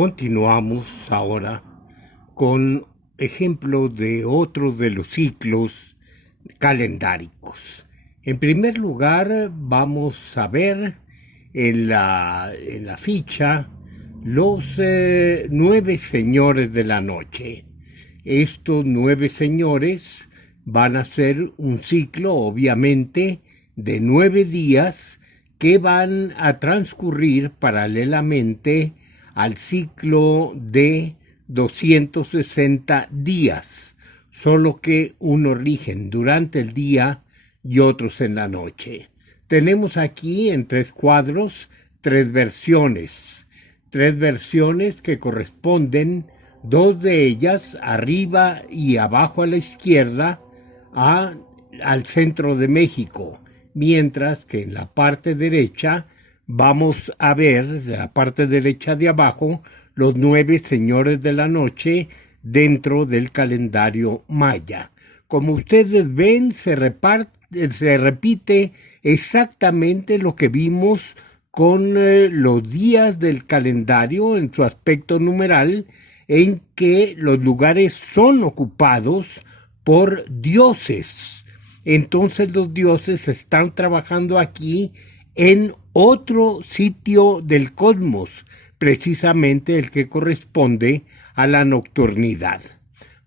Continuamos ahora con ejemplo de otro de los ciclos calendáricos. En primer lugar, vamos a ver en la ficha los 9 señores de la noche. Estos 9 señores van a ser un ciclo, obviamente, de 9 días que van a transcurrir paralelamente al ciclo de 260 días, solo que unos rigen durante el día y otros en la noche. Tenemos aquí en 3 cuadros 3 versiones que corresponden, 2 de ellas arriba y abajo a la izquierda al centro de México, mientras que en la parte derecha vamos a ver, la parte derecha de abajo, los 9 señores de la noche dentro del calendario maya. Como ustedes ven, se repite exactamente lo que vimos con los días del calendario en su aspecto numeral, en que los lugares son ocupados por dioses. Entonces los dioses están trabajando aquí en otro sitio del cosmos, precisamente el que corresponde a la nocturnidad.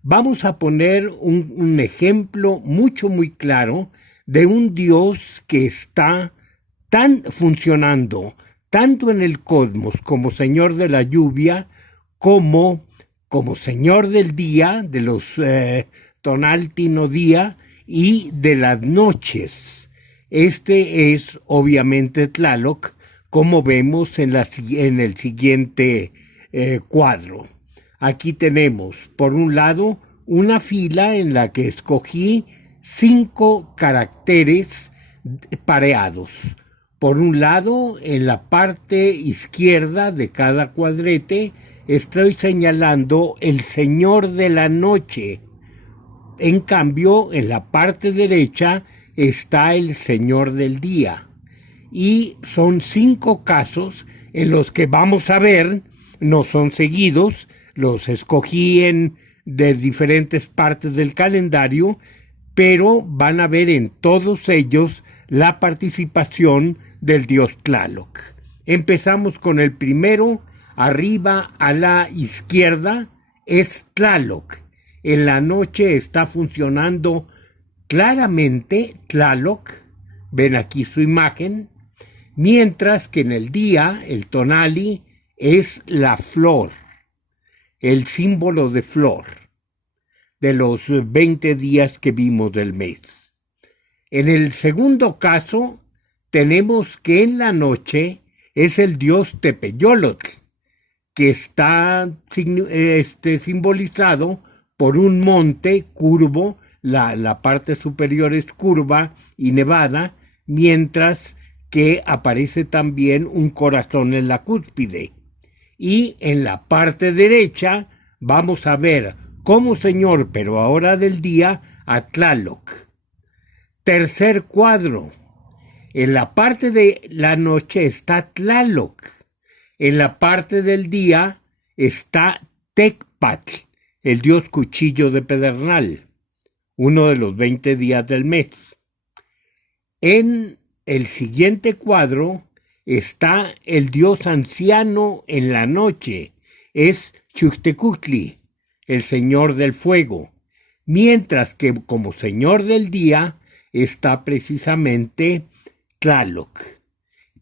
Vamos a poner un ejemplo muy claro de un dios que está funcionando tanto en el cosmos como señor de la lluvia, como señor del día, de los tonaltino día y de las noches. Este es obviamente Tlaloc, como vemos en el siguiente cuadro. Aquí tenemos, por un lado, una fila en la que escogí 5 caracteres pareados. Por un lado, en la parte izquierda de cada cuadrete, estoy señalando el señor de la noche. En cambio, en la parte derecha está el señor del día. Y son 5 casos en los que vamos a ver, no son seguidos, los escogí de diferentes partes del calendario, pero van a ver en todos ellos la participación del dios Tlaloc. Empezamos con el primero, arriba a la izquierda es Tlaloc. En la noche está funcionando claramente Tlaloc, ven aquí su imagen, mientras que en el día el tonali es la flor, el símbolo de flor, de los 20 días que vimos del mes. En el segundo caso, tenemos que en la noche es el dios Tepeyolotl, que está simbolizado por un monte curvo, la parte superior es curva y nevada, mientras que aparece también un corazón en la cúspide. Y en la parte derecha vamos a ver como señor, pero ahora del día, a Tlaloc. Tercer cuadro. En la parte de la noche está Tlaloc. En la parte del día está Tecpatl, el dios cuchillo de pedernal, uno de los 20 días del mes. En el siguiente cuadro está el dios anciano en la noche, es Xuchtecutli, el señor del fuego, mientras que como señor del día está precisamente Tlaloc.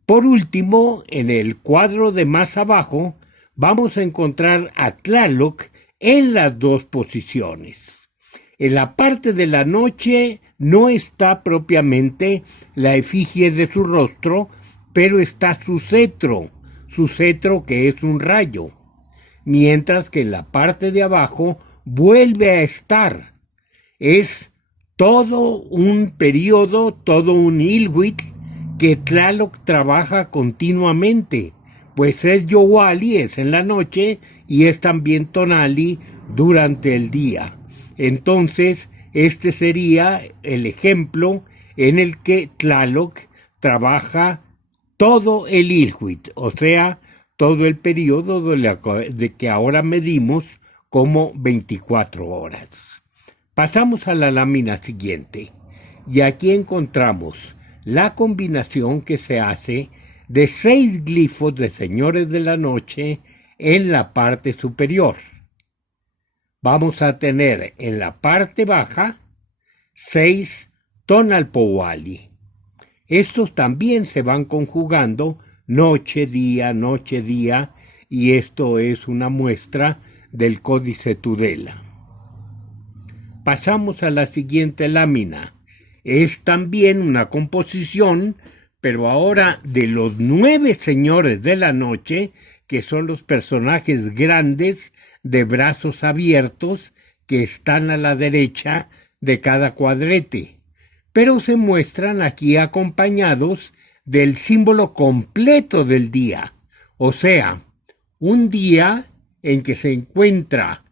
Por último, en el cuadro de más abajo, vamos a encontrar a Tlaloc en las 2 posiciones. En la parte de la noche no está propiamente la efigie de su rostro, pero está su cetro que es un rayo, mientras que en la parte de abajo vuelve a estar. Es todo un periodo, todo un Ilhuitl que Tlaloc trabaja continuamente, pues es Yowali, es en la noche, y es también Tonali durante el día. Entonces, este sería el ejemplo en el que Tlaloc trabaja todo el Ilhuitl, o sea, todo el periodo de que ahora medimos como 24 horas. Pasamos a la lámina siguiente y aquí encontramos la combinación que se hace de 6 glifos de señores de la noche en la parte superior. Vamos a tener en la parte baja 6 tonalpouali. Estos también se van conjugando noche, día, y esto es una muestra del códice Tudela. Pasamos a la siguiente lámina. Es también una composición, pero ahora de los 9 señores de la noche, que son los personajes grandes de brazos abiertos que están a la derecha de cada cuadrete, pero se muestran aquí acompañados del símbolo completo del día, o sea, un día en que se encuentra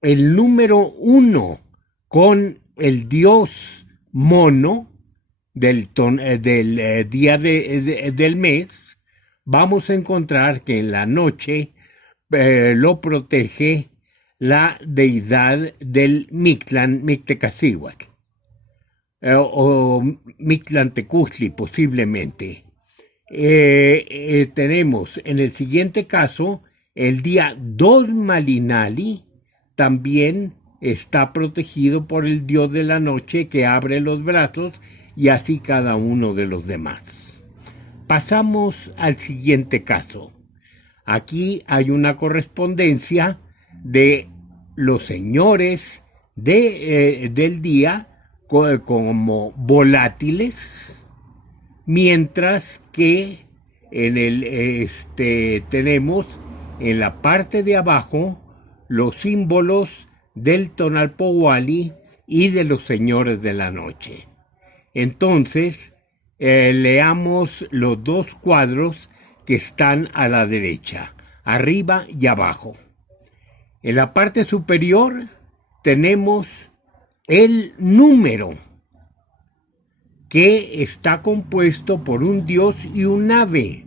el número 1 con el dios mono del día del mes. Vamos a encontrar que en la noche lo protege la deidad del Mictlán Mictecacihuatl, o Mictlantecutli posiblemente. Tenemos en el siguiente caso el día Malinali, también está protegido por el dios de la noche que abre los brazos, y así cada uno de los demás. Pasamos al siguiente caso. Aquí hay una correspondencia de los señores del día como volátiles, mientras que tenemos en la parte de abajo los símbolos del tonalpouali y de los señores de la noche. Entonces, leamos los 2 cuadros que están a la derecha, arriba y abajo. En la parte superior tenemos el número, que está compuesto por un dios y un ave.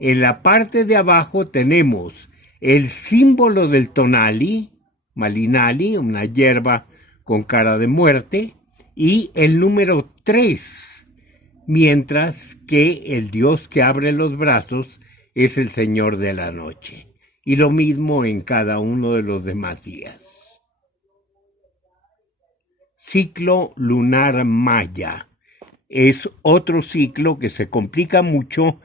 En la parte de abajo tenemos el símbolo del tonali, malinali, una hierba con cara de muerte, y el número 3, mientras que el dios que abre los brazos es el señor de la noche. Y lo mismo en cada uno de los demás días. Ciclo lunar maya. Es otro ciclo que se complica mucho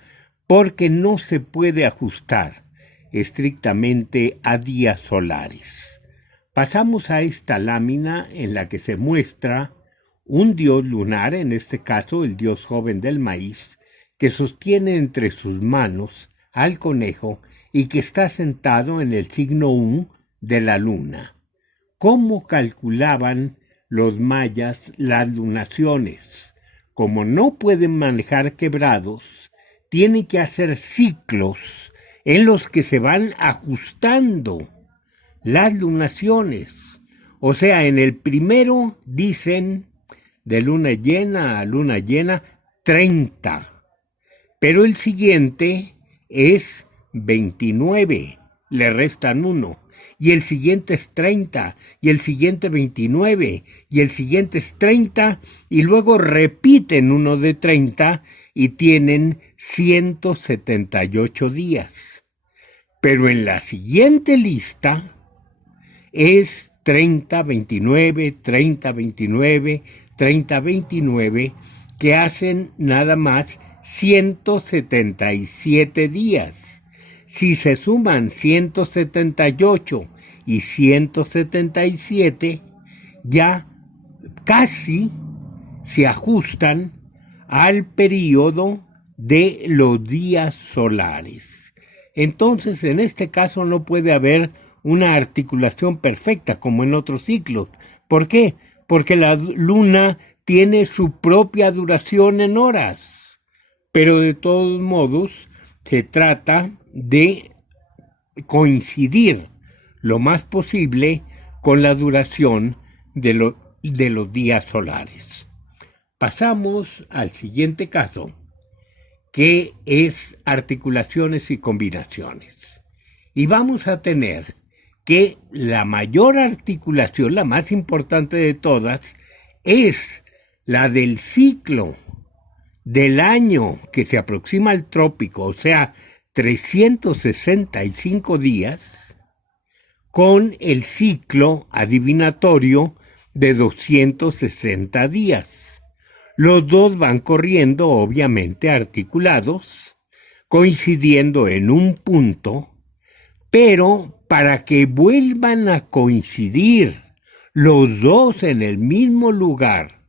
porque no se puede ajustar estrictamente a días solares. Pasamos a esta lámina en la que se muestra un dios lunar, en este caso el dios joven del maíz, que sostiene entre sus manos al conejo y que está sentado en el signo Un de la luna. ¿Cómo calculaban los mayas las lunaciones? Como no pueden manejar quebrados, tienen que hacer ciclos en los que se van ajustando las lunaciones. O sea, en el primero dicen de luna llena a luna llena 30, pero el siguiente es 29, le restan 1, y el siguiente es 30, y el siguiente 29, y el siguiente es 30, y luego repiten uno de 30 y tienen 178 días. Pero en la siguiente lista es 30, 29, 30, 29, 30, 29, que hacen nada más 177 días. Si se suman 178 y 177, ya casi se ajustan al periodo de los días solares. Entonces, en este caso no puede haber una articulación perfecta como en otros ciclos. ¿Por qué? Porque la luna tiene su propia duración en horas, pero de todos modos se trata de coincidir lo más posible con la duración de los días solares. Pasamos al siguiente caso, que es articulaciones y combinaciones. Y vamos a tener que la mayor articulación, la más importante de todas, es la del ciclo del año que se aproxima al trópico, o sea, 365 días, con el ciclo adivinatorio de 260 días. Los dos van corriendo, obviamente, articulados, coincidiendo en un punto, pero para que vuelvan a coincidir los dos en el mismo lugar,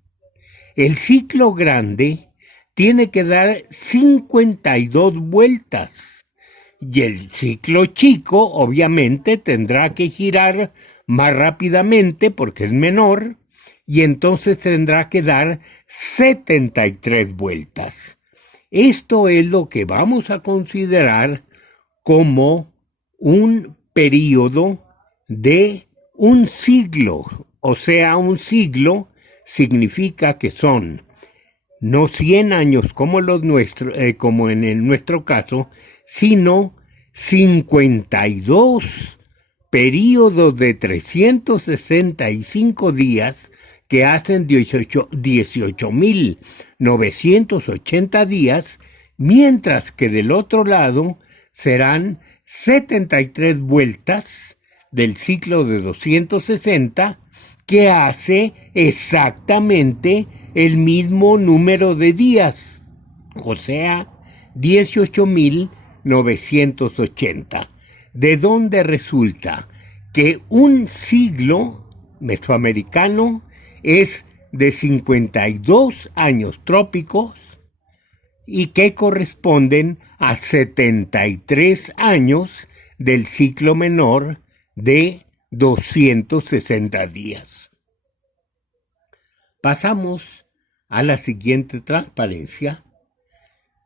el ciclo grande tiene que dar 52 vueltas y el ciclo chico obviamente tendrá que girar más rápidamente porque es menor y entonces tendrá que dar 73 vueltas. Esto es lo que vamos a considerar como un periodo de un siglo, o sea, un siglo significa que son no 100 años como como en nuestro caso, sino 52 periodos de 365 días que hacen 18.980 días, mientras que del otro lado serán 73 vueltas del ciclo de 260 que hace exactamente el mismo número de días, o sea, 18.980. ¿De dónde resulta que un siglo mesoamericano es de 52 años trópicos y que corresponden a 73 años del ciclo menor de 260 días? Pasamos a la siguiente transparencia,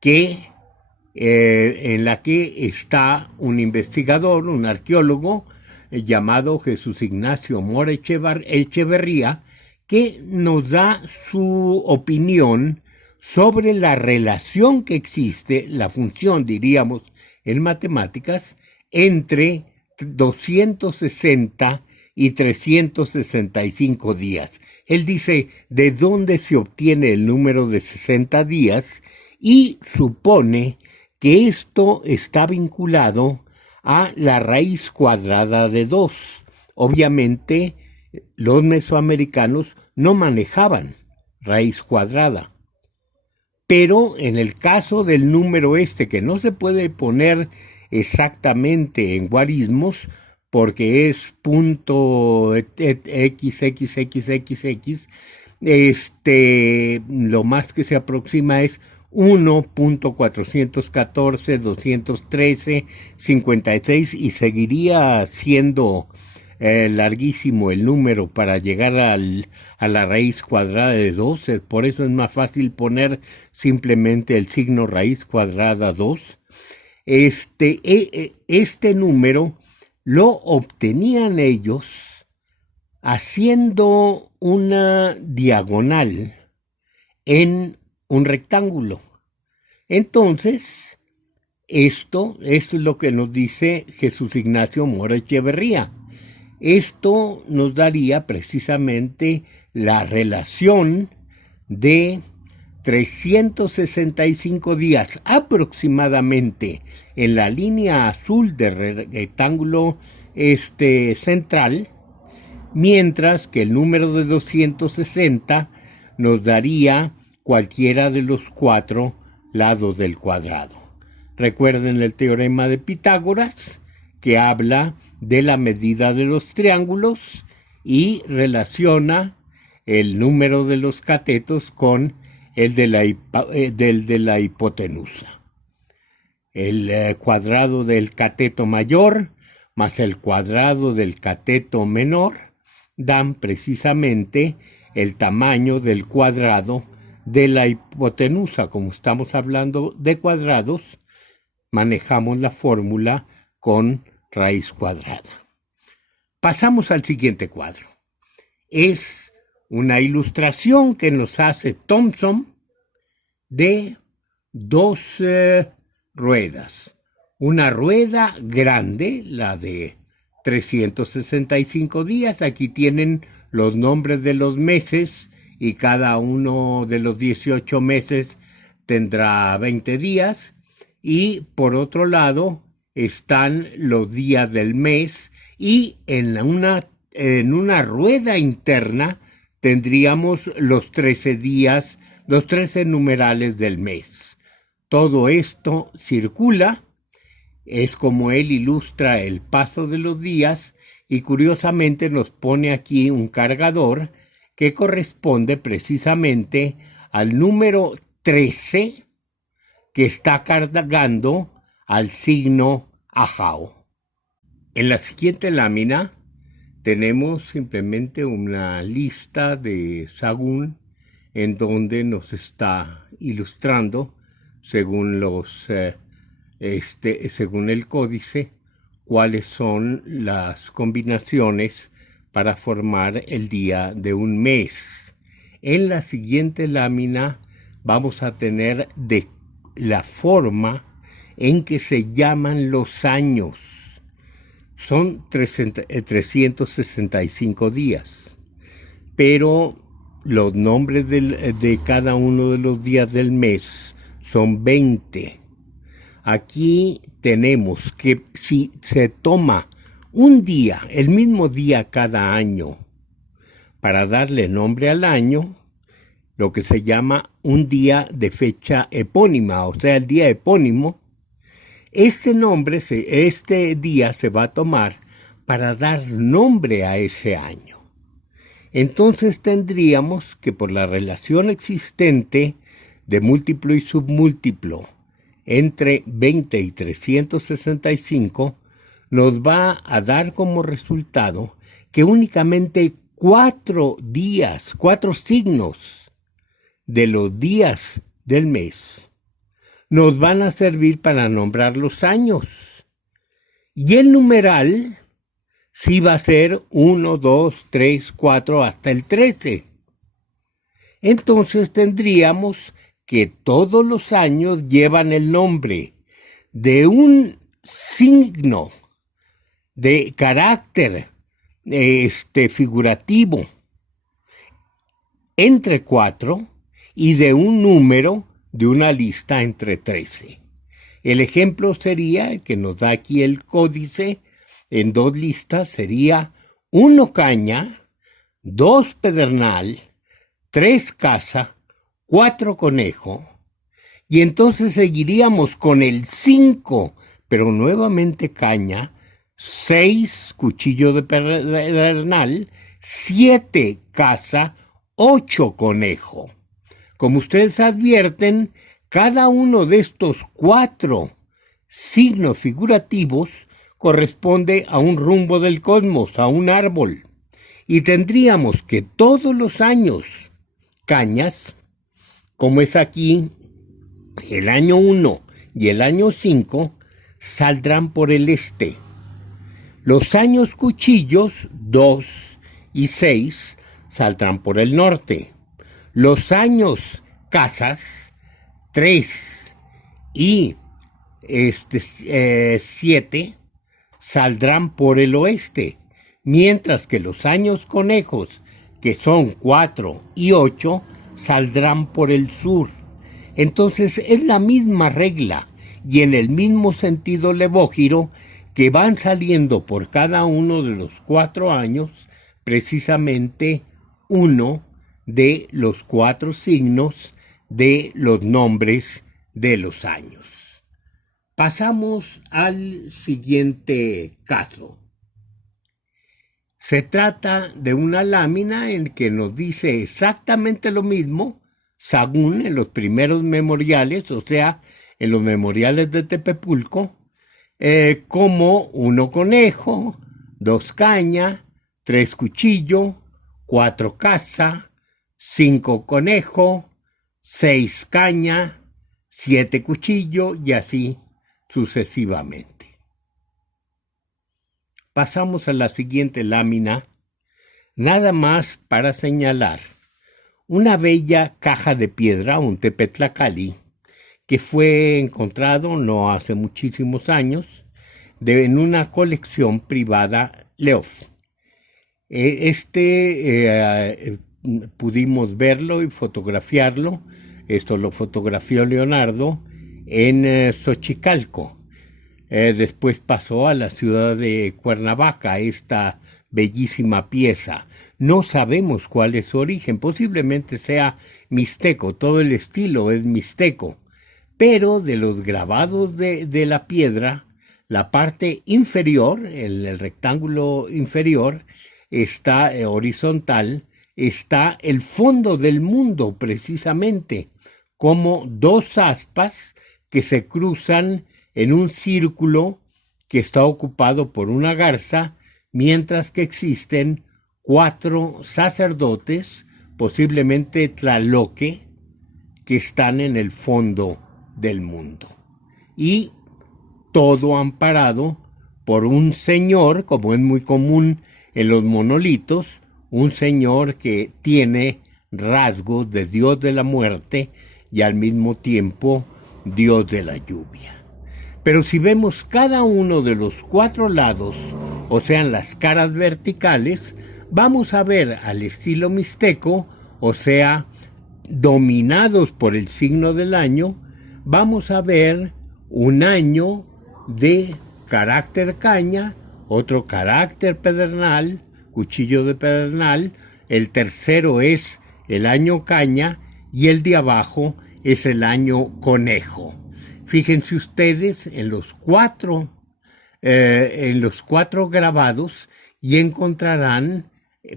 en la que está un investigador, un arqueólogo, llamado Jesús Ignacio Mora Echeverría, que nos da su opinión sobre la relación que existe, la función, diríamos, en matemáticas, entre 260 y 365 días. Él dice de dónde se obtiene el número de 60 días y supone que esto está vinculado a la raíz cuadrada de 2. Obviamente, los mesoamericanos no manejaban raíz cuadrada. Pero en el caso del número que no se puede poner exactamente en guarismos, porque es punto XXXXX, lo más que se aproxima es 1.414.213.56 y seguiría siendo larguísimo el número para llegar a la raíz cuadrada de 2, por eso es más fácil poner simplemente el signo raíz cuadrada 2. Este número lo obtenían ellos haciendo una diagonal en un rectángulo. Entonces, esto es lo que nos dice Jesús Ignacio Mora Echeverría. Esto nos daría precisamente la relación de 365 días aproximadamente en la línea azul del rectángulo central, mientras que el número de 260 nos daría cualquiera de los 4 lados del cuadrado. Recuerden el teorema de Pitágoras, que habla de la medida de los triángulos y relaciona el número de los catetos con el de la hipotenusa. El cuadrado del cateto mayor más el cuadrado del cateto menor dan precisamente el tamaño del cuadrado de la hipotenusa. Como estamos hablando de cuadrados, manejamos la fórmula con raíz cuadrada. Pasamos al siguiente cuadro. Es una ilustración que nos hace Thompson de dos ruedas. Una rueda grande, la de 365 días. Aquí tienen los nombres de los meses y cada uno de los 18 meses tendrá 20 días. Y por otro lado están los días del mes y en una rueda interna tendríamos los 13 días, los 13 numerales del mes. Todo esto circula, es como él ilustra el paso de los días y curiosamente nos pone aquí un cargador que corresponde precisamente al número 13 que está cargando al signo Ajao. En la siguiente lámina tenemos simplemente una lista de Sagún en donde nos está ilustrando, según según el códice, cuáles son las combinaciones para formar el día de un mes. En la siguiente lámina vamos a tener de la forma en que se llaman los años. Son 365 días, pero los nombres de cada uno de los días del mes son 20. Aquí tenemos que si se toma un día, el mismo día cada año, para darle nombre al año, lo que se llama un día de fecha epónima, o sea, el día epónimo, este día se va a tomar para dar nombre a ese año. Entonces tendríamos que por la relación existente de múltiplo y submúltiplo entre 20 y 365, nos va a dar como resultado que únicamente 4 signos de los días del mes nos van a servir para nombrar los años. Y el numeral sí va a ser 1, 2, 3, 4 hasta el 13. Entonces tendríamos que todos los años llevan el nombre de un signo de carácter figurativo entre 4 y de un número de una lista entre 13. El ejemplo sería, el que nos da aquí el códice, en 2 listas sería 1 caña, 2 pedernal, 3 caza, 4 conejo, y entonces seguiríamos con el 5, pero nuevamente caña, 6 cuchillo de pedernal, 7 caza, 8 conejo. Como ustedes advierten, cada uno de estos 4 signos figurativos corresponde a un rumbo del cosmos, a un árbol. Y tendríamos que todos los años, cañas, como es aquí, el año 1 y el año 5, saldrán por el este. Los años cuchillos, 2 y 6, saldrán por el norte. Los años casas, 3 y 7, saldrán por el oeste, mientras que los años conejos, que son 4 y 8, saldrán por el sur. Entonces es la misma regla y en el mismo sentido levógiro que van saliendo por cada uno de los 4 años precisamente uno de los 4 signos de los nombres de los años. Pasamos al siguiente caso. Se trata de una lámina en que nos dice exactamente lo mismo, Sagún en los primeros memoriales, o sea, en los memoriales de Tepepulco, como 1 conejo, 2 caña, 3 cuchillo, 4 caza, 5 conejo, 6 caña, 7 cuchillo y así sucesivamente. Pasamos a la siguiente lámina, nada más para señalar una bella caja de piedra, un tepetlacali, que fue encontrado no hace muchísimos años en una colección privada Leof. Pudimos verlo y fotografiarlo. Esto lo fotografió Leonardo en Xochicalco. Después pasó a la ciudad de Cuernavaca esta bellísima pieza. No sabemos cuál es su origen, posiblemente sea mixteco, todo el estilo es mixteco, pero de los grabados de la piedra, la parte inferior, el rectángulo inferior, está horizontal, está el fondo del mundo precisamente, como dos aspas que se cruzan en un círculo que está ocupado por una garza, mientras que existen 4 sacerdotes, posiblemente Tlaloque, que están en el fondo del mundo. Y todo amparado por un señor, como es muy común en los monolitos, un señor que tiene rasgos de dios de la muerte y al mismo tiempo dios de la lluvia. Pero si vemos cada uno de los 4 lados, o sea, las caras verticales, vamos a ver al estilo mixteco, o sea, dominados por el signo del año, vamos a ver un año de carácter caña, otro carácter pedernal, cuchillo de pedernal, el tercero es el año caña y el de abajo es el año conejo. Fíjense ustedes en los cuatro grabados y encontrarán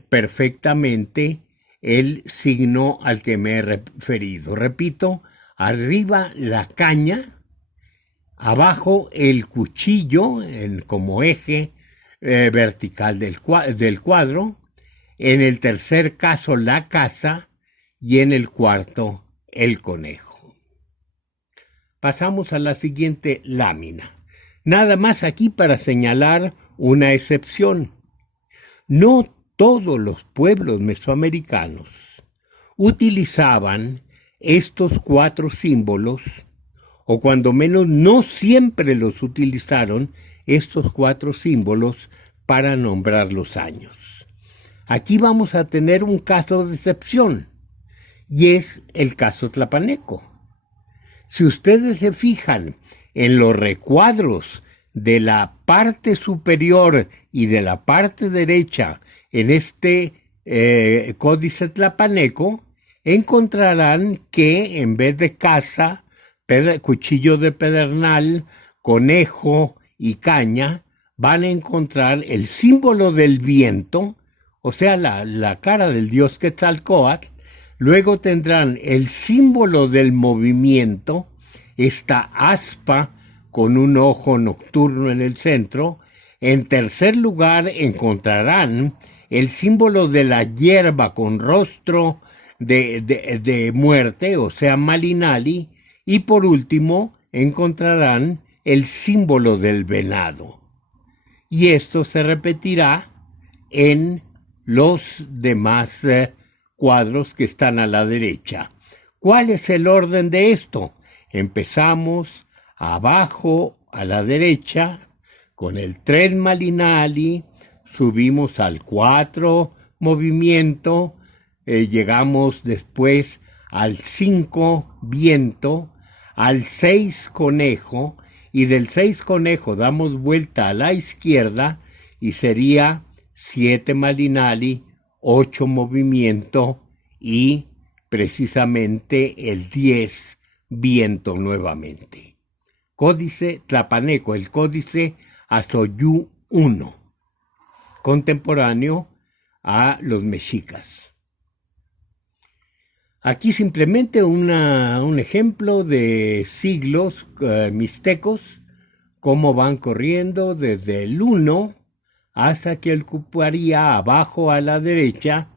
perfectamente el signo al que me he referido. Repito, arriba la caña, abajo el cuchillo como eje vertical del cuadro, en el tercer caso la casa y en el cuarto el conejo. Pasamos a la siguiente lámina. Nada más aquí para señalar una excepción. No todos los pueblos mesoamericanos utilizaban estos 4 símbolos, o cuando menos no siempre los utilizaron estos 4 símbolos para nombrar los años. Aquí vamos a tener un caso de excepción, y es el caso tlapaneco. Si ustedes se fijan en los recuadros de la parte superior y de la parte derecha en este códice tlapaneco, encontrarán que en vez de casa, cuchillo de pedernal, conejo y caña, van a encontrar el símbolo del viento, o sea, la cara del dios Quetzalcóatl. Luego tendrán el símbolo del movimiento, esta aspa con un ojo nocturno en el centro. En tercer lugar encontrarán el símbolo de la hierba con rostro de muerte, o sea, Malinali. Y por último encontrarán el símbolo del venado. Y esto se repetirá en los demás cuadros que están a la derecha. ¿Cuál es el orden de esto? Empezamos abajo a la derecha con el 3 Malinali, subimos al 4 movimiento, llegamos después al 5 viento, al 6 conejo, y del 6 conejo damos vuelta a la izquierda y sería 7 Malinali, 8 movimiento y precisamente el 10 viento nuevamente. Códice tlapaneco, el códice Azoyú I, contemporáneo a los mexicas. Aquí simplemente un ejemplo de siglos mixtecos, cómo van corriendo desde el 1 hasta que ocuparía abajo a la derecha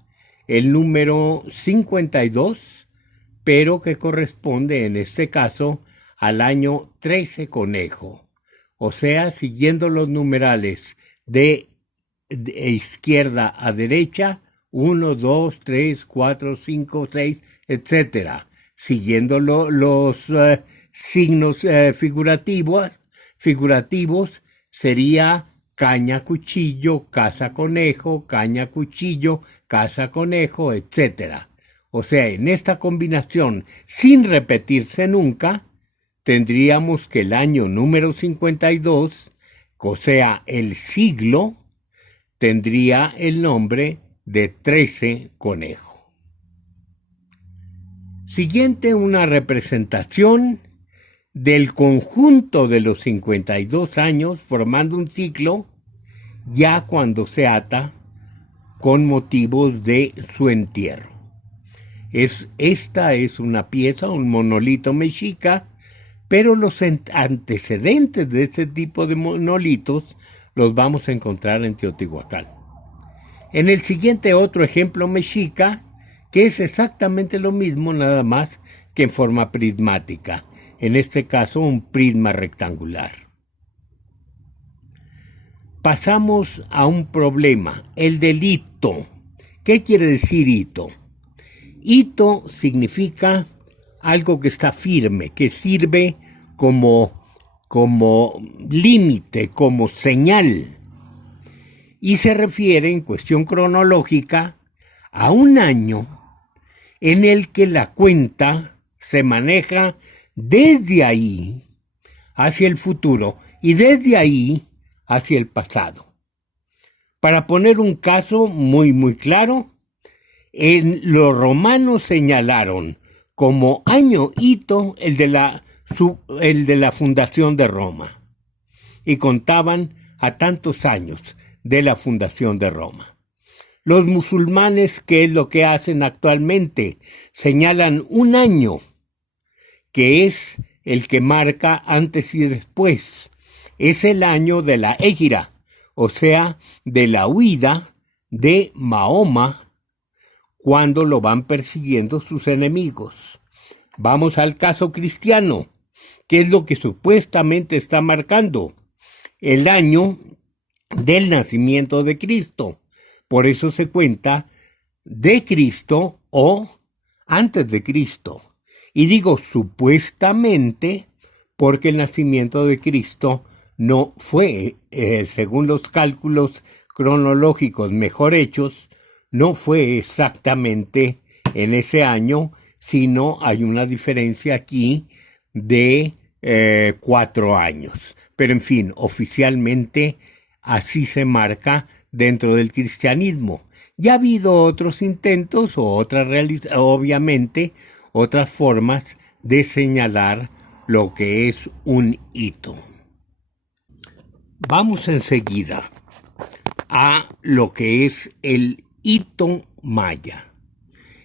el número 52, pero que corresponde en este caso al año 13 conejo. O sea, siguiendo los numerales de izquierda a derecha, 1, 2, 3, 4, 5, 6, etc. Siguiendo los signos figurativos sería caña, cuchillo, casa, conejo, caña, cuchillo, casa, conejo, etc. O sea, en esta combinación, sin repetirse nunca, tendríamos que el año número 52, o sea, el siglo, tendría el nombre de 13 conejo. Siguiente, una representación del conjunto de los 52 años formando un ciclo ya cuando se ata con motivos de su entierro. Esta es una pieza, un monolito mexica, pero los antecedentes de este tipo de monolitos los vamos a encontrar en Teotihuacán. En el siguiente otro ejemplo mexica, que es exactamente lo mismo, nada más que en forma prismática, en este caso un prisma rectangular. Pasamos a un problema, el del hito. ¿Qué quiere decir hito? Hito significa algo que está firme, que sirve como límite, como señal. Y se refiere en cuestión cronológica a un año en el que la cuenta se maneja desde ahí hacia el futuro y desde ahí hacia el pasado. Para poner un caso muy claro, los romanos señalaron como año hito el de la fundación de Roma y contaban a tantos años de la fundación de Roma. Los musulmanes, ¿qué es lo que hacen actualmente? Señalan un año, que es el que marca antes y después. Es el año de la Égira, o sea, de la huida de Mahoma cuando lo van persiguiendo sus enemigos. Vamos al caso cristiano. ¿Qué es lo que supuestamente está marcando? El año del nacimiento de Cristo. Por eso se cuenta de Cristo o antes de Cristo. Y digo supuestamente porque el nacimiento de Cristo no fue, según los cálculos cronológicos mejor hechos, no fue exactamente en ese año, sino hay una diferencia aquí de 4 años. Pero en fin, oficialmente así se marca dentro del cristianismo. Ya ha habido otros intentos o obviamente otras formas de señalar lo que es un hito. Vamos enseguida a lo que es el hito maya.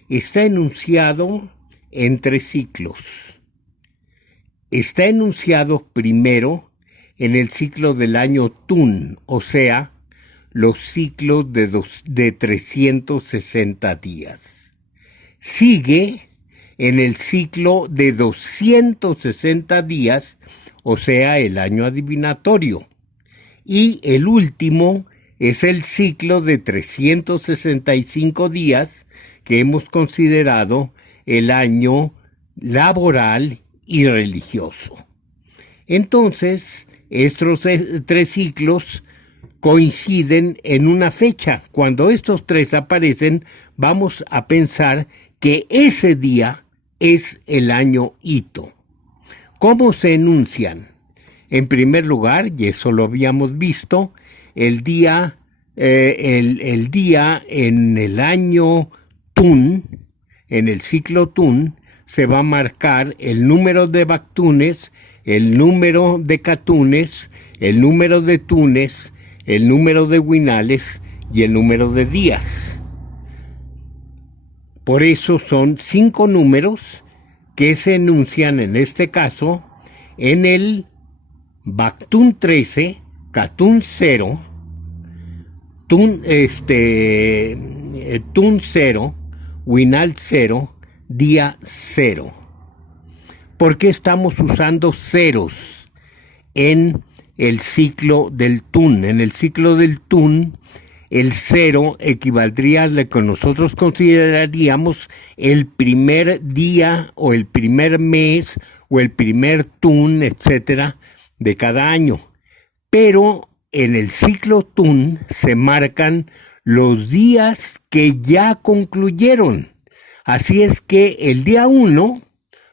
Está enunciado en 3 ciclos. Está enunciado primero en el ciclo del año Tun, o sea, los ciclos de 360 días. Sigue en el ciclo de 260 días, o sea, el año adivinatorio. Y el último es el ciclo de 365 días que hemos considerado el año laboral y religioso. Entonces, estos 3 ciclos coinciden en una fecha. Cuando estos 3 aparecen, vamos a pensar que ese día es el año hito. ¿Cómo se enuncian? En primer lugar, y eso lo habíamos visto, el día en el año Tun, en el ciclo Tun, se va a marcar el número de Bactunes, el número de Catunes, el número de Tunes, el número de Huinales y el número de días. Por eso son 5 números que se enuncian en este caso en el Bactún 13, Catún 0, Tun 0, Huinal 0, día 0. ¿Por qué estamos usando ceros en el ciclo del Tun? En el ciclo del Tun, el 0 equivaldría a lo que nosotros consideraríamos el primer día o el primer mes o el primer tun, etcétera, de cada año. Pero en el ciclo tun se marcan los días que ya concluyeron. Así es que el día 1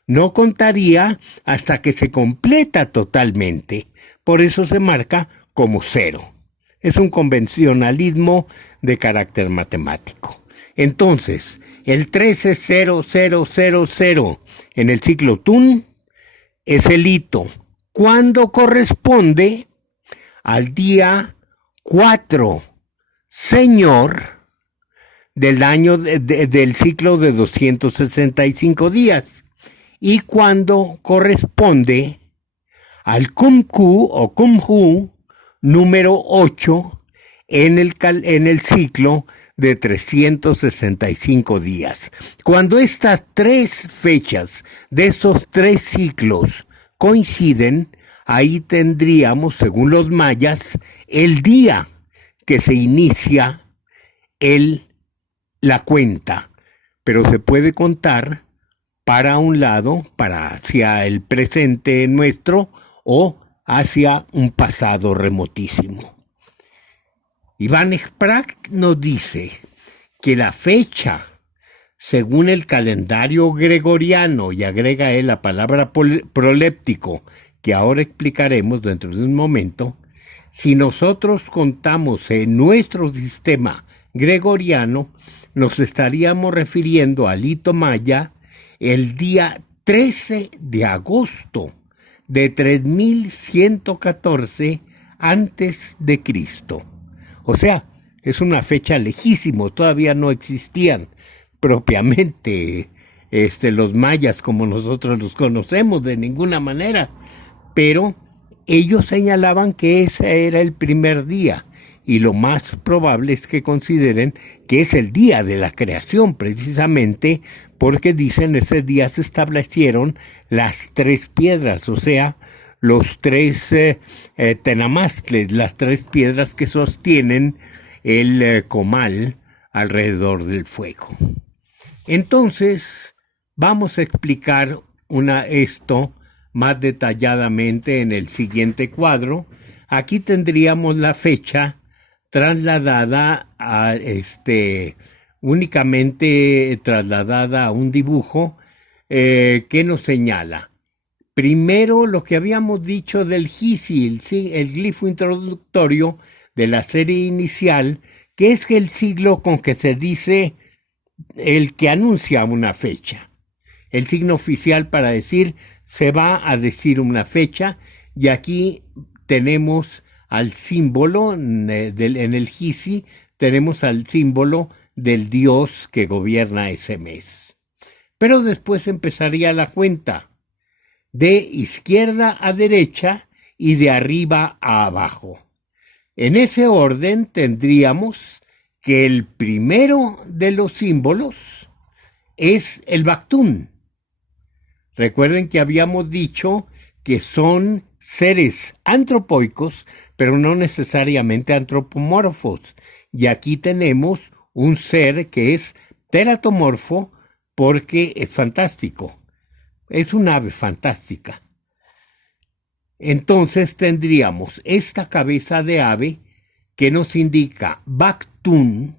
no contaría hasta que se completa totalmente. Por eso se marca como 0. Es un convencionalismo de carácter matemático. Entonces, el 130000 en el ciclo tun es el hito, cuando corresponde al día 4, señor, del año del ciclo de 265 días, y cuando corresponde al Kumku o Kumhu número 8 en el ciclo de 365 días. Cuando estas tres fechas de esos tres ciclos coinciden, ahí tendríamos, según los mayas, el día que se inicia la cuenta, pero se puede contar para un lado, para hacia el presente nuestro o hacia un pasado remotísimo. Iván Sprague nos dice que la fecha, según el calendario gregoriano, y agrega él la palabra proléptico, que ahora explicaremos dentro de un momento, si nosotros contamos en nuestro sistema gregoriano, nos estaríamos refiriendo al hito maya el día 13 de agosto de 3114 antes de Cristo. O sea, es una fecha lejísimo, todavía no existían propiamente los mayas como nosotros los conocemos de ninguna manera, pero ellos señalaban que ese era el primer día, y lo más probable es que consideren que es el día de la creación, precisamente porque dicen ese día se establecieron las tres piedras, o sea, los tres tenamastles, las tres piedras que sostienen el comal alrededor del fuego. Entonces, vamos a explicar esto más detalladamente en el siguiente cuadro. Aquí tendríamos la fecha trasladada a únicamente trasladada a un dibujo que nos señala. Primero, lo que habíamos dicho del Gisi, el glifo introductorio de la serie inicial, que es el siglo con que se dice el que anuncia una fecha. El signo oficial para decir se va a decir una fecha, y aquí tenemos al símbolo, en el Gisi, tenemos al símbolo del dios que gobierna ese mes. Pero después empezaría la cuenta de izquierda a derecha y de arriba a abajo. En ese orden tendríamos que el primero de los símbolos es el Baktún. Recuerden que habíamos dicho que son seres antropoicos, pero no necesariamente antropomorfos. Y aquí tenemos un ser que es teratomorfo porque es fantástico. Es un ave fantástica. Entonces tendríamos esta cabeza de ave que nos indica Baktún,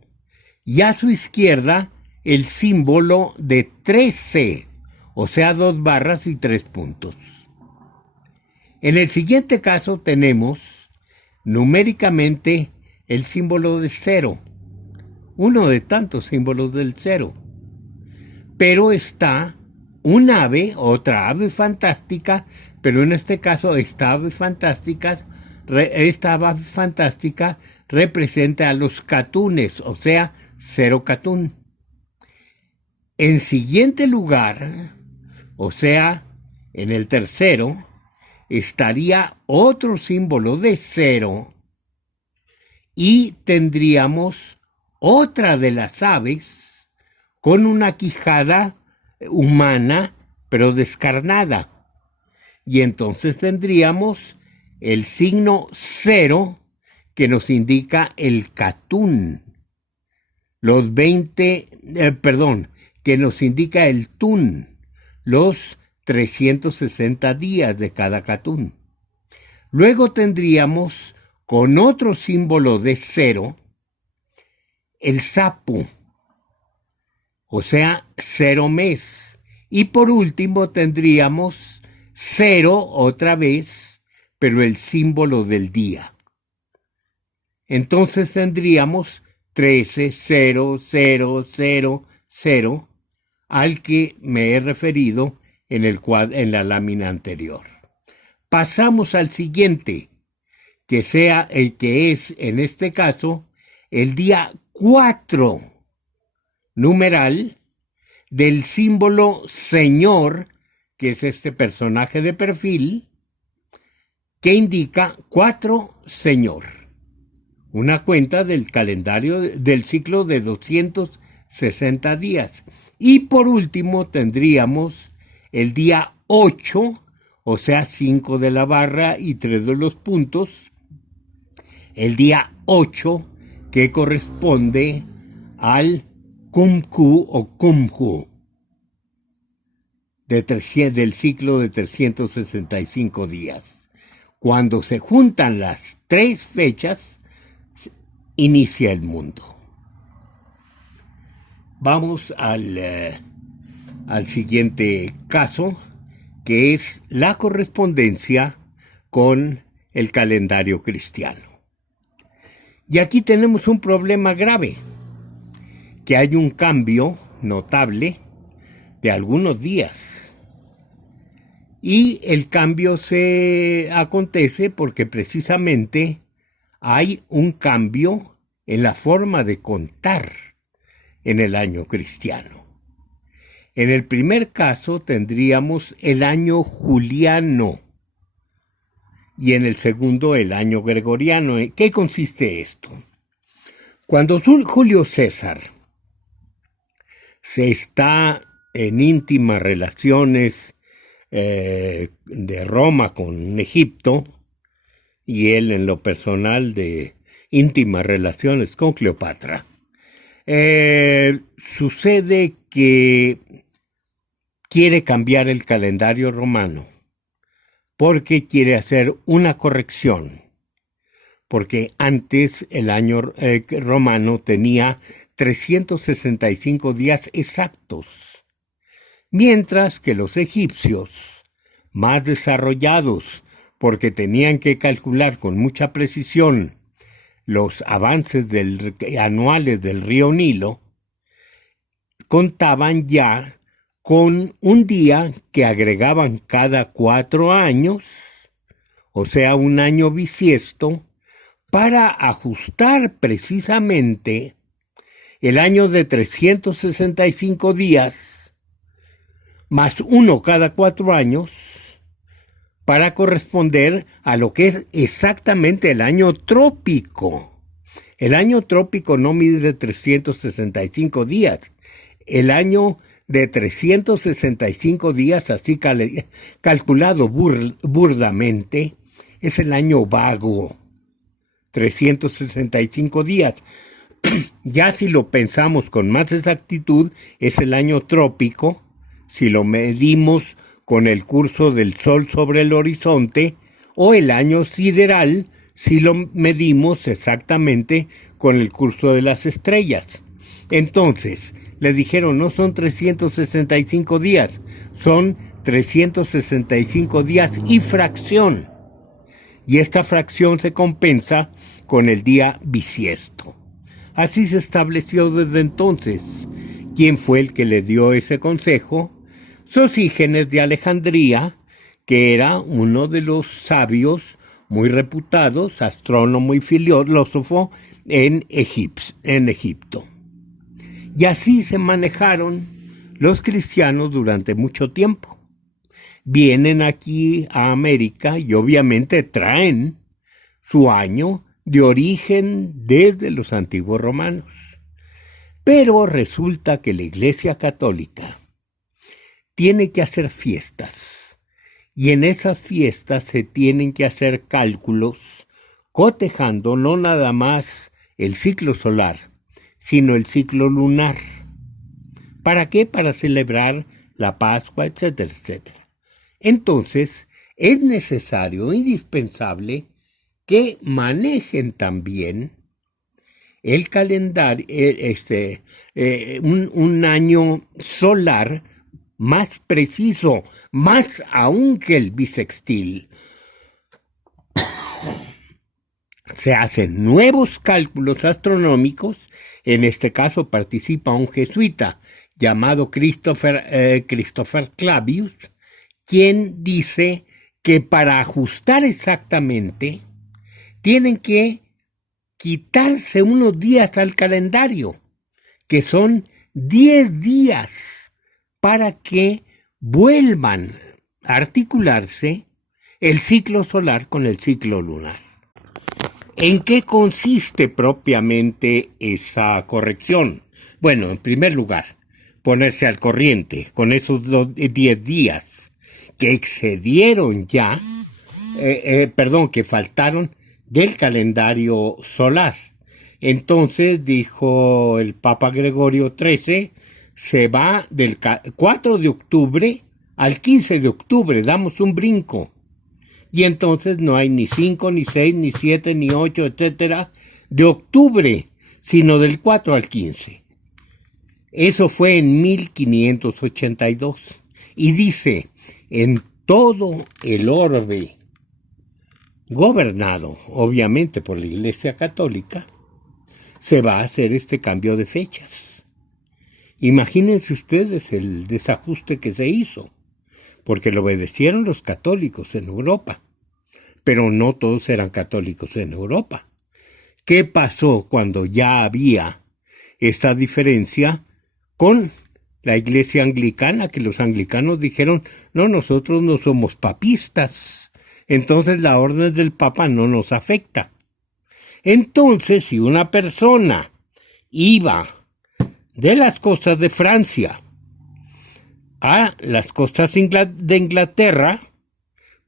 y a su izquierda el símbolo de 13, o sea, 2 barras y 3 puntos. En el siguiente caso tenemos numéricamente el símbolo de 0, uno de tantos símbolos del 0, pero está un ave, otra ave fantástica, pero en este caso esta ave fantástica representa a los catunes, o sea, 0 catún. En siguiente lugar, o sea, en el tercero, estaría otro símbolo de 0 y tendríamos otra de las aves con una quijada humana pero descarnada, y entonces tendríamos el signo 0 que nos indica el catún, que nos indica el tun, los 360 días de cada catún. Luego tendríamos, con otro símbolo de 0, el sapo, o sea, 0 mes. Y por último tendríamos 0 otra vez, pero el símbolo del día. Entonces tendríamos 13, 0, 0, 0, 0, al que me he referido en la lámina anterior. Pasamos al siguiente, que sea el que es, en este caso, el día 4, numeral, del símbolo Señor, que es este personaje de perfil, que indica 4 Señor. Una cuenta del calendario del ciclo de 260 días. Y por último tendríamos el día 8, o sea, 5 de la barra y 3 de los puntos. El día 8, que corresponde al Kumku o Kumhu del ciclo de 365 días. Cuando se juntan las 3 fechas, inicia el mundo. Vamos al siguiente caso, que es la correspondencia con el calendario cristiano. Y aquí tenemos un problema grave, que hay un cambio notable de algunos días. Y el cambio se acontece porque precisamente hay un cambio en la forma de contar en el año cristiano. En el primer caso tendríamos el año juliano y en el segundo el año gregoriano. ¿En qué consiste esto? Cuando Julio César se está en íntimas relaciones de Roma con Egipto, y él en lo personal de íntimas relaciones con Cleopatra, sucede que quiere cambiar el calendario romano porque quiere hacer una corrección, porque antes el año romano tenía 365 días exactos, mientras que los egipcios, más desarrollados, porque tenían que calcular con mucha precisión los avances anuales del río Nilo, contaban ya con un día que agregaban cada 4 años, o sea, un año bisiesto, para ajustar precisamente el año de 365 días, más uno cada 4 años, para corresponder a lo que es exactamente el año trópico. El año trópico no mide 365 días. El año de 365 días, así calculado burdamente, es el año vago. 365 días. Ya si lo pensamos con más exactitud, es el año trópico, si lo medimos con el curso del sol sobre el horizonte, o el año sideral, si lo medimos exactamente con el curso de las estrellas. Entonces, le dijeron, no son 365 días, son 365 días y fracción. Y esta fracción se compensa con el día bisiesto. Así se estableció desde entonces. ¿Quién fue el que le dio ese consejo? Sosígenes de Alejandría, que era uno de los sabios muy reputados, astrónomo y filósofo en Egipto. Y así se manejaron los cristianos durante mucho tiempo. Vienen aquí a América y obviamente traen su año de origen desde los antiguos romanos. Pero resulta que la Iglesia Católica tiene que hacer fiestas, y en esas fiestas se tienen que hacer cálculos cotejando no nada más el ciclo solar, sino el ciclo lunar. ¿Para qué? Para celebrar la Pascua, etcétera, etcétera. Entonces, es necesario, indispensable, que manejen también el calendario, un año solar más preciso, más aún que el bisextil. Se hacen nuevos cálculos astronómicos, en este caso participa un jesuita llamado Christopher Clavius, quien dice que para ajustar exactamente tienen que quitarse unos días al calendario, que son 10 días, para que vuelvan a articularse el ciclo solar con el ciclo lunar. ¿En qué consiste propiamente esa corrección? Bueno, en primer lugar, ponerse al corriente con esos 10 días que excedieron ya, que faltaron del calendario solar. Entonces, dijo el Papa Gregorio XIII, se va del 4 de octubre al 15 de octubre, damos un brinco. Y entonces no hay ni 5, ni 6, ni 7, ni 8, etcétera, de octubre, sino del 4 al 15. Eso fue en 1582. Y dice, en todo el orbe, gobernado obviamente por la Iglesia Católica, se va a hacer este cambio de fechas. Imagínense ustedes el desajuste que se hizo, porque lo obedecieron los católicos en Europa, pero no todos eran católicos en Europa. ¿Qué pasó cuando ya había esta diferencia con la Iglesia anglicana? Que los anglicanos dijeron, no, nosotros no somos papistas, entonces la orden del Papa no nos afecta. Entonces, si una persona iba de las costas de Francia a las costas de Inglaterra,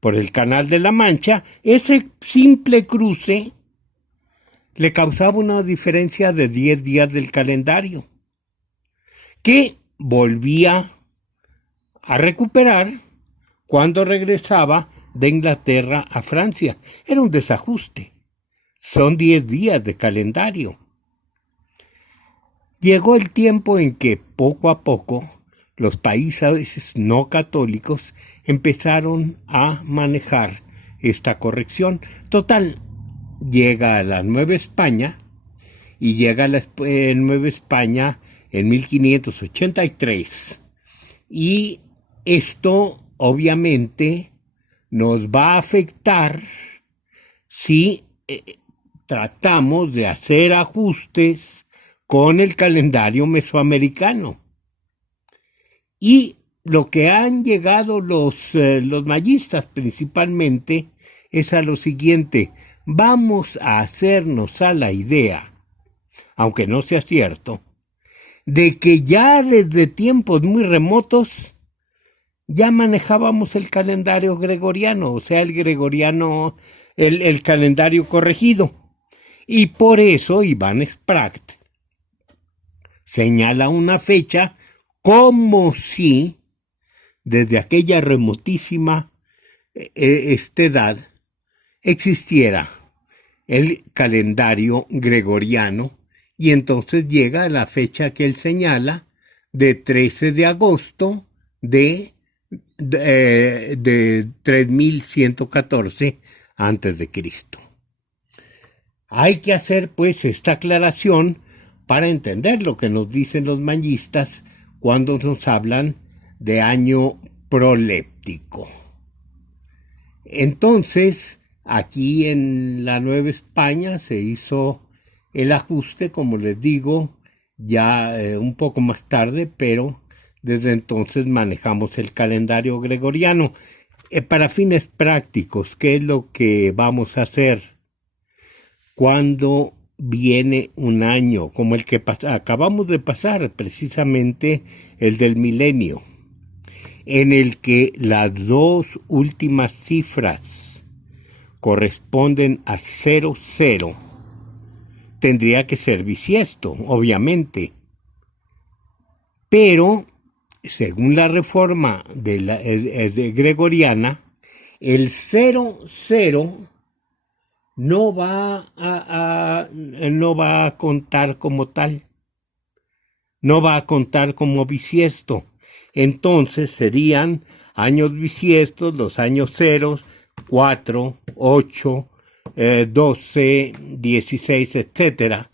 por el Canal de la Mancha, ese simple cruce le causaba una diferencia de 10 días del calendario, que volvía a recuperar cuando regresaba de Inglaterra a Francia. Era un desajuste. Son 10 días de calendario. Llegó el tiempo en que poco a poco los países no católicos empezaron a manejar esta corrección. Total, llega a la Nueva España, y llega a la Nueva España en 1583. Y esto obviamente nos va a afectar si tratamos de hacer ajustes con el calendario mesoamericano. Y lo que han llegado los mayistas principalmente es a lo siguiente: vamos a hacernos a la idea, aunque no sea cierto, de que ya desde tiempos muy remotos ya manejábamos el calendario gregoriano, o sea, el gregoriano, el calendario corregido. Y por eso Iván Spratt señala una fecha como si desde aquella remotísima edad existiera el calendario gregoriano, y entonces llega a la fecha que él señala de 13 de agosto de 3114 antes de Cristo. Hay que hacer pues esta aclaración para entender lo que nos dicen los mayistas cuando nos hablan de año proléptico. Entonces, aquí en la Nueva España se hizo el ajuste, como les digo, ya un poco más tarde, pero desde entonces manejamos el calendario gregoriano. Para fines prácticos, ¿qué es lo que vamos a hacer cuando viene un año como el que acabamos de pasar, precisamente el del milenio, en el que las dos últimas cifras corresponden a 00? Tendría que ser bisiesto, obviamente, pero según la reforma de gregoriana, el 00 no va a contar como tal, no va a contar como bisiesto. Entonces serían años bisiestos, los años ceros, 4, 8, 12, 16, etcétera,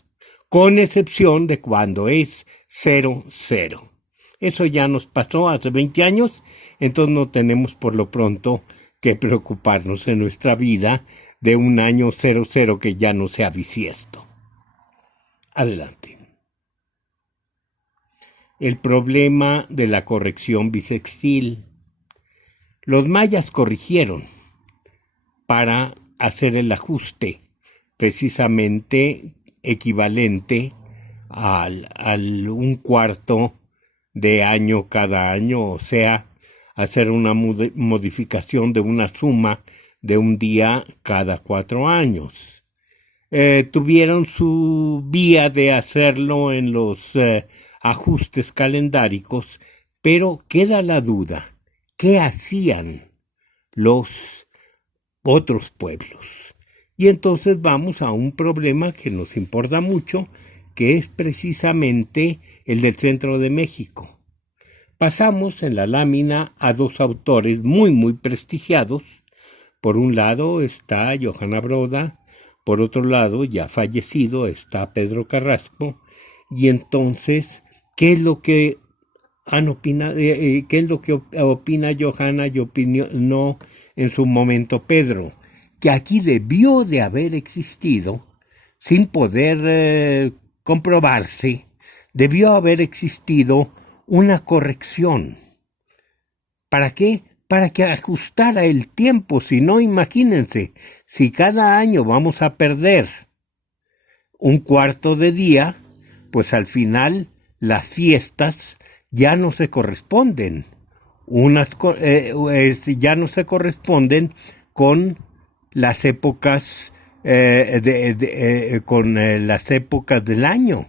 con excepción de cuando es 00. Eso ya nos pasó hace 20 años, entonces no tenemos por lo pronto que preocuparnos en nuestra vida de un año 00 que ya no sea bisiesto. Adelante. El problema de la corrección bisextil. Los mayas corrigieron para hacer el ajuste precisamente equivalente al un cuarto de año cada año, o sea, hacer una modificación de una suma de un día cada 4 años. Tuvieron su vía de hacerlo en los ajustes calendáricos, pero queda la duda, ¿qué hacían los otros pueblos? Y entonces vamos a un problema que nos importa mucho, que es precisamente el del centro de México. Pasamos en la lámina a dos autores muy prestigiados. Por un lado está Johanna Broda, por otro lado, ya fallecido, está Pedro Carrasco, y entonces, ¿qué es lo que qué es lo que opina Johanna y opinó en su momento Pedro? Que aquí debió de haber existido, sin poder comprobarse, debió haber existido una corrección. ¿Para qué? Para que ajustara el tiempo. Si no, imagínense, si cada año vamos a perder un cuarto de día, pues al final las fiestas ya no se corresponden. Ya no se corresponden con las épocas las épocas del año.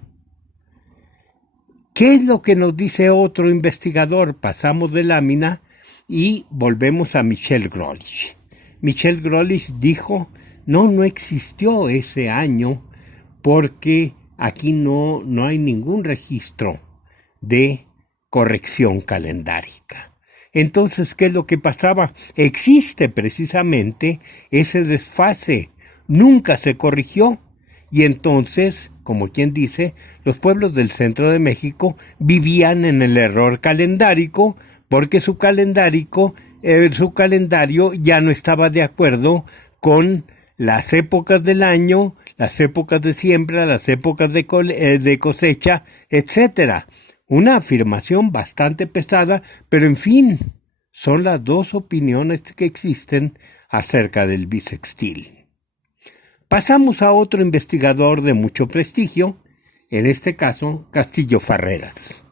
¿Qué es lo que nos dice otro investigador? Pasamos de lámina y volvemos a Michel Grolich. Michel Grolich dijo, no existió ese año porque aquí no hay ningún registro de corrección calendárica. Entonces, ¿qué es lo que pasaba? Existe precisamente ese desfase, nunca se corrigió, y entonces, como quien dice, los pueblos del centro de México vivían en el error calendárico, porque su calendario ya no estaba de acuerdo con las épocas del año, las épocas de siembra, las épocas de cosecha, etcétera. Una afirmación bastante pesada, pero en fin, son las dos opiniones que existen acerca del bisextil. Pasamos a otro investigador de mucho prestigio, en este caso Castillo Farreras.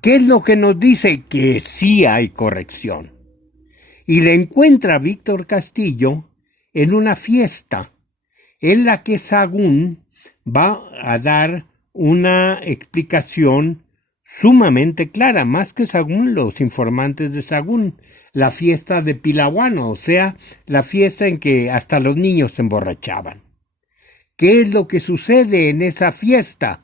¿Qué es lo que nos dice? Que sí hay corrección. Y le encuentra Víctor Castillo en una fiesta en la que Sagún va a dar una explicación sumamente clara, más que Sagún, los informantes de Sagún, la fiesta de Pilahuano, o sea, la fiesta en que hasta los niños se emborrachaban. ¿Qué es lo que sucede en esa fiesta?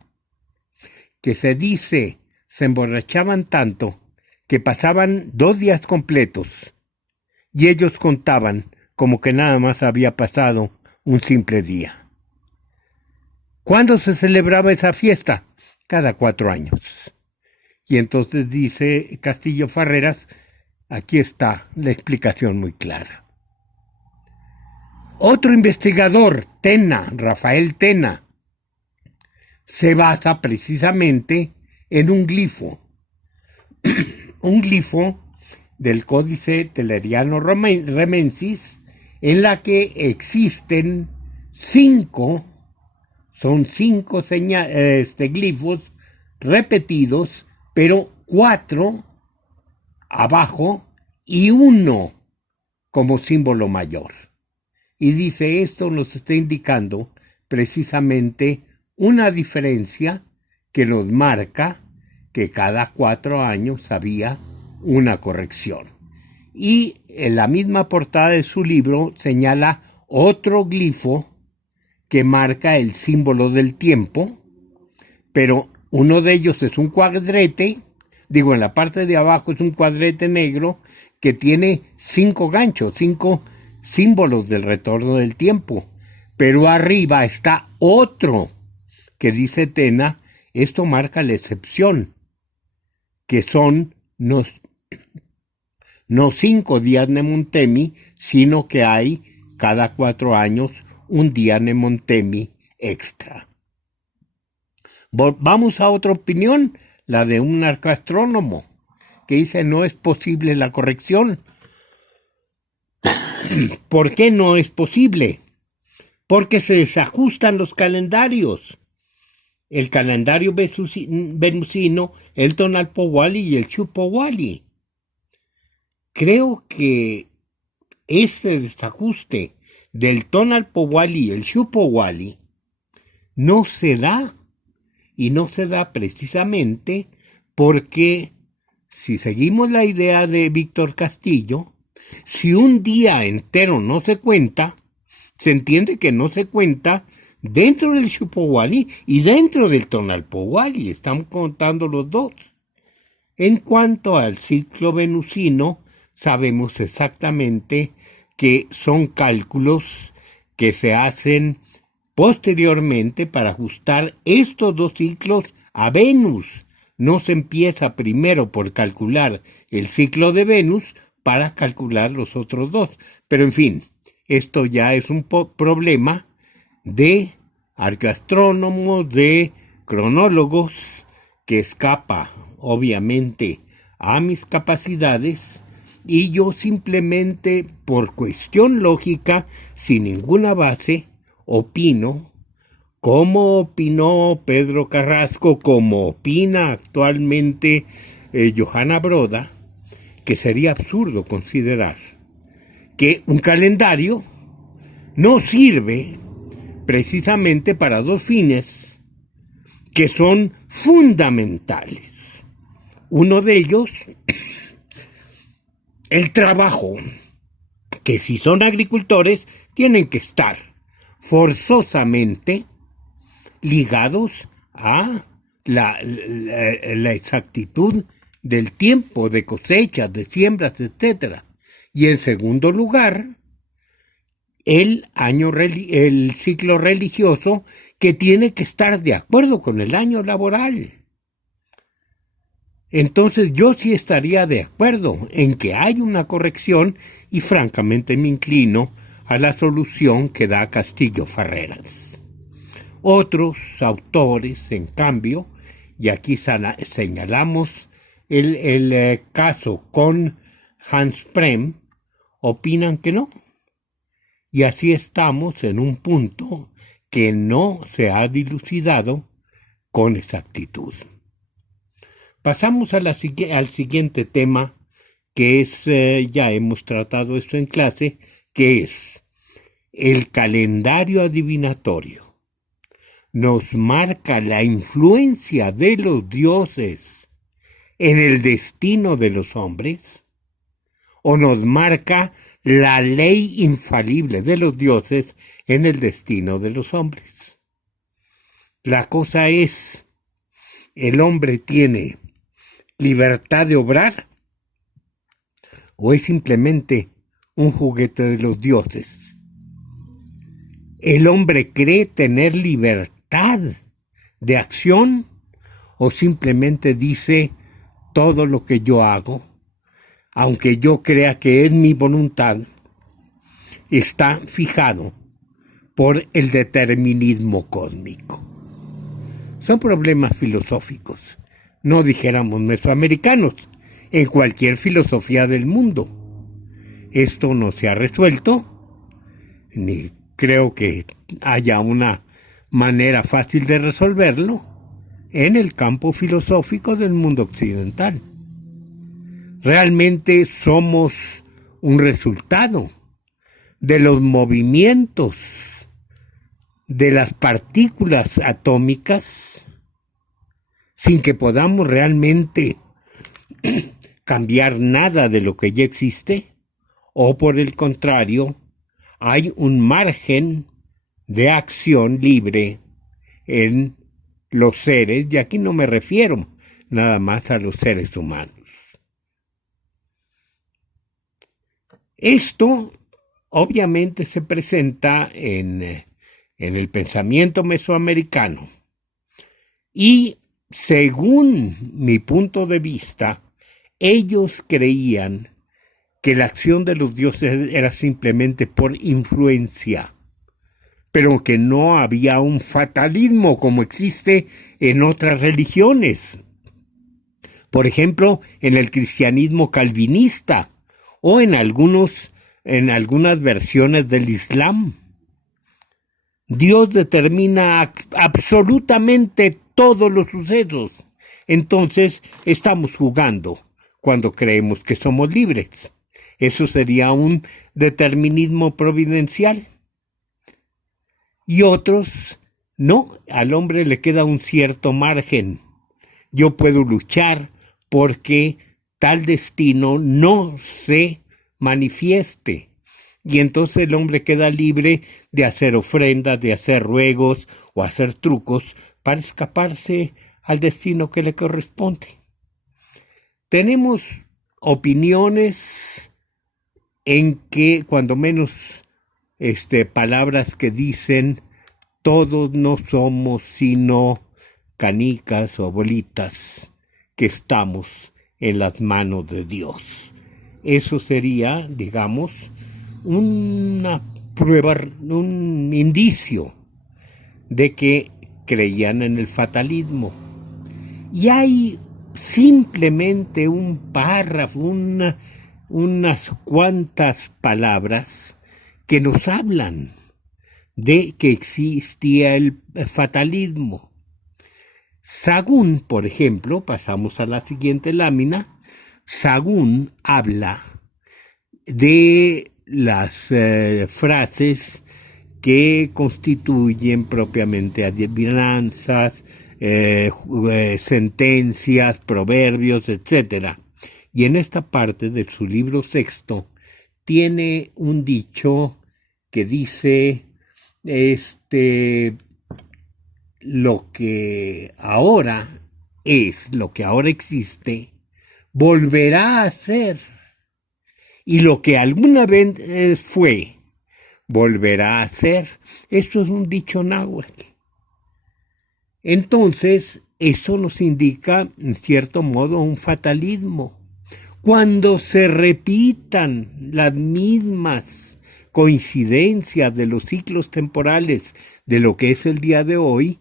Que se dice, se emborrachaban tanto que pasaban 2 días completos y ellos contaban como que nada más había pasado un simple día. ¿Cuándo se celebraba esa fiesta? Cada 4 años. Y entonces dice Castillo Farreras, aquí está la explicación muy clara. Otro investigador, Rafael Tena, se basa precisamente en un glifo. Un glifo del Códice Telleriano Remensis, en la que existen 5 glifos repetidos, pero 4 abajo y 1 como símbolo mayor. Y dice, esto nos está indicando precisamente una diferencia que nos marca que cada 4 años había una corrección. Y en la misma portada de su libro señala otro glifo que marca el símbolo del tiempo, pero uno de ellos es un cuadrete, en la parte de abajo es un cuadrete negro que tiene 5 ganchos, 5 símbolos del retorno del tiempo, pero arriba está otro que dice Tena, esto marca la excepción, que son no 5 días Nemontemi, sino que hay cada 4 años un día Nemontemi extra. Vamos a otra opinión, la de un arcoastrónomo, que dice no es posible la corrección. ¿Por qué no es posible? Porque se desajustan los calendarios. El calendario venusino, el Tonalpowali y el Chupowali. Creo que ese desajuste del Tonalpowali y el Chupowali no se da, y no se da precisamente porque, si seguimos la idea de Víctor Castillo, si un día entero no se cuenta, se entiende que no se cuenta dentro del Chupowali y dentro del Tonalpowali, están contando los dos. En cuanto al ciclo venusino, sabemos exactamente que son cálculos que se hacen posteriormente para ajustar estos dos ciclos a Venus. No se empieza primero por calcular el ciclo de Venus para calcular los otros dos. Pero en fin, esto ya es un problema de arcoastrónomos, de cronólogos, que escapa obviamente a mis capacidades, y yo simplemente por cuestión lógica, sin ninguna base, opino, como opinó Pedro Carrasco, como opina actualmente Johanna Broda, que sería absurdo considerar que un calendario no sirve precisamente para dos fines que son fundamentales. Uno de ellos, el trabajo, que si son agricultores tienen que estar forzosamente ligados a la exactitud del tiempo de cosechas, de siembras, etc. Y en segundo lugar, el ciclo religioso, que tiene que estar de acuerdo con el año laboral. Entonces yo sí estaría de acuerdo en que hay una corrección, y francamente me inclino a la solución que da Castillo Farreras. Otros autores, en cambio, y aquí señalamos el caso con Hans Prem, opinan que no. Y así estamos en un punto que no se ha dilucidado con exactitud. Pasamos al siguiente tema, que es, ya hemos tratado esto en clase, que es el calendario adivinatorio. Nos marca la influencia de los dioses en el destino de los hombres, o nos marca la ley infalible de los dioses en el destino de los hombres. La cosa es, ¿el hombre tiene libertad de obrar o es simplemente un juguete de los dioses? ¿El hombre cree tener libertad de acción o simplemente dice todo lo que yo hago, aunque yo crea que es mi voluntad, está fijado por el determinismo cósmico? Son problemas filosóficos, no dijéramos mesoamericanos, en cualquier filosofía del mundo. Esto no se ha resuelto, ni creo que haya una manera fácil de resolverlo en el campo filosófico del mundo occidental. Realmente somos un resultado de los movimientos de las partículas atómicas sin que podamos realmente cambiar nada de lo que ya existe, o por el contrario, hay un margen de acción libre en los seres, y aquí no me refiero nada más a los seres humanos. Esto obviamente se presenta en el pensamiento mesoamericano y, según mi punto de vista, ellos creían que la acción de los dioses era simplemente por influencia, pero que no había un fatalismo como existe en otras religiones. Por ejemplo, en el cristianismo calvinista o en algunas versiones del Islam. Dios determina absolutamente todos los sucesos. Entonces, estamos jugando cuando creemos que somos libres. Eso sería un determinismo providencial. Y otros, no, al hombre le queda un cierto margen. Yo puedo luchar porque tal destino no se manifieste. Y entonces el hombre queda libre de hacer ofrendas, de hacer ruegos o hacer trucos para escaparse al destino que le corresponde. Tenemos opiniones en que, cuando menos, palabras que dicen: todos no somos sino canicas o bolitas que estamos en las manos de Dios. Eso sería, digamos, una prueba, un indicio de que creían en el fatalismo. Y hay simplemente un párrafo, unas cuantas palabras que nos hablan de que existía el fatalismo. Sagún, por ejemplo, pasamos a la siguiente lámina. Sagún habla de las frases que constituyen propiamente adivinanzas, sentencias, proverbios, etc. Y en esta parte de su libro sexto tiene un dicho que dice: lo que ahora es, lo que ahora existe, volverá a ser. Y lo que alguna vez fue, volverá a ser. Esto es un dicho náhuatl. Entonces, eso nos indica, en cierto modo, un fatalismo. Cuando se repitan las mismas coincidencias de los ciclos temporales de lo que es el día de hoy,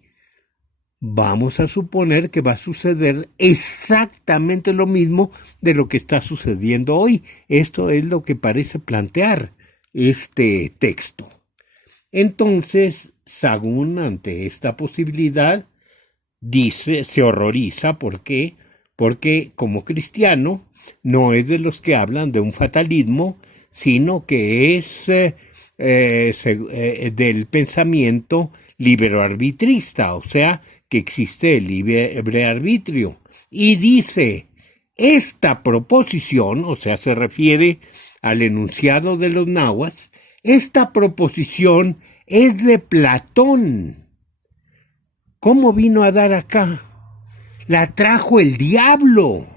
vamos a suponer que va a suceder exactamente lo mismo de lo que está sucediendo hoy. Esto es lo que parece plantear este texto. Entonces, Sagún, ante esta posibilidad, dice, se horroriza. ¿Por qué? Porque como cristiano no es de los que hablan de un fatalismo, sino que es del pensamiento libero-arbitrista, o sea, que existe el libre arbitrio. Y dice: esta proposición, o sea, se refiere al enunciado de los náhuatl, esta proposición es de Platón. ¿Cómo vino a dar acá? La trajo el diablo.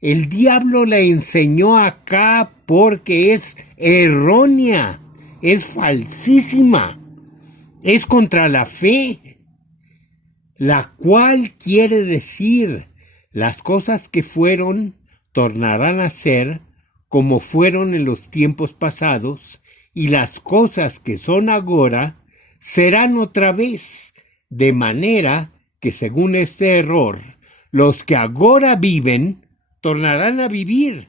El diablo la enseñó acá porque es errónea, es falsísima, es contra la fe, la cual quiere decir: las cosas que fueron tornarán a ser como fueron en los tiempos pasados, y las cosas que son ahora serán otra vez, de manera que, según este error, los que ahora viven tornarán a vivir,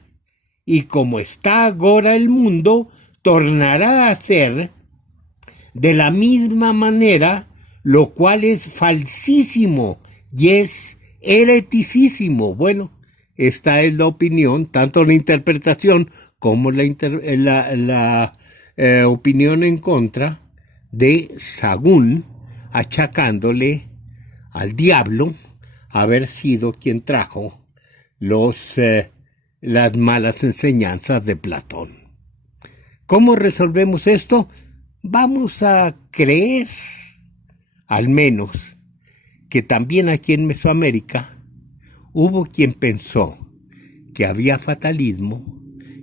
y como está ahora el mundo, tornará a ser de la misma manera, lo cual es falsísimo y es hereticísimo. Bueno, esta es la opinión, tanto la interpretación como la opinión en contra de Sagún, achacándole al diablo haber sido quien trajo las malas enseñanzas de Platón. ¿Cómo resolvemos esto? Vamos a creer, al menos, que también aquí en Mesoamérica hubo quien pensó que había fatalismo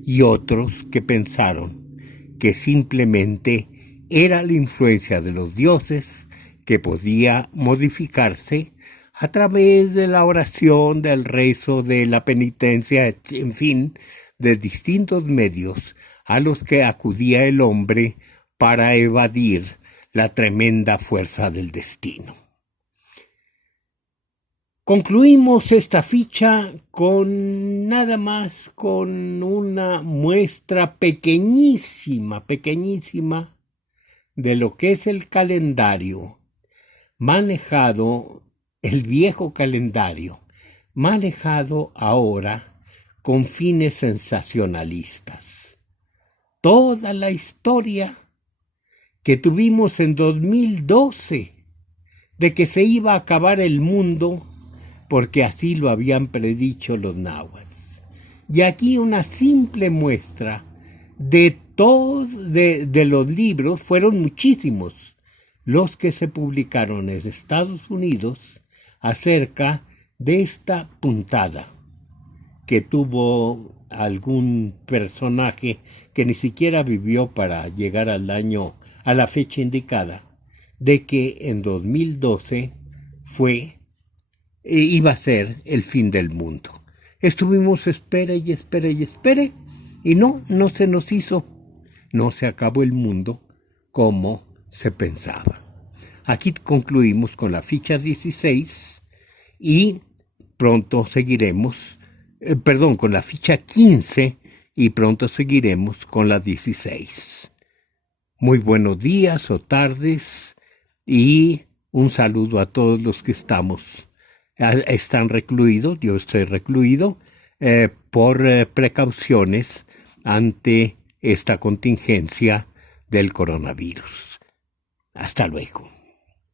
y otros que pensaron que simplemente era la influencia de los dioses que podía modificarse a través de la oración, del rezo, de la penitencia, en fin, de distintos medios a los que acudía el hombre para evadir la tremenda fuerza del destino. Concluimos esta ficha con nada más, con una muestra pequeñísima de lo que es el calendario manejado, el viejo calendario, manejado ahora con fines sensacionalistas. Toda la historia que tuvimos en 2012 de que se iba a acabar el mundo porque así lo habían predicho los nahuas. Y aquí una simple muestra de los libros, fueron muchísimos los que se publicaron en Estados Unidos acerca de esta puntada que tuvo algún personaje que ni siquiera vivió para llegar a la fecha indicada, de que en 2012 iba a ser el fin del mundo. Estuvimos espere y no se nos hizo, no se acabó el mundo como se pensaba. Aquí concluimos con la ficha 16 y pronto seguiremos, con la ficha 15 y pronto seguiremos con la 16. Muy buenos días o tardes y un saludo a todos los que están recluidos. Yo estoy recluido por precauciones ante esta contingencia del coronavirus. Hasta luego.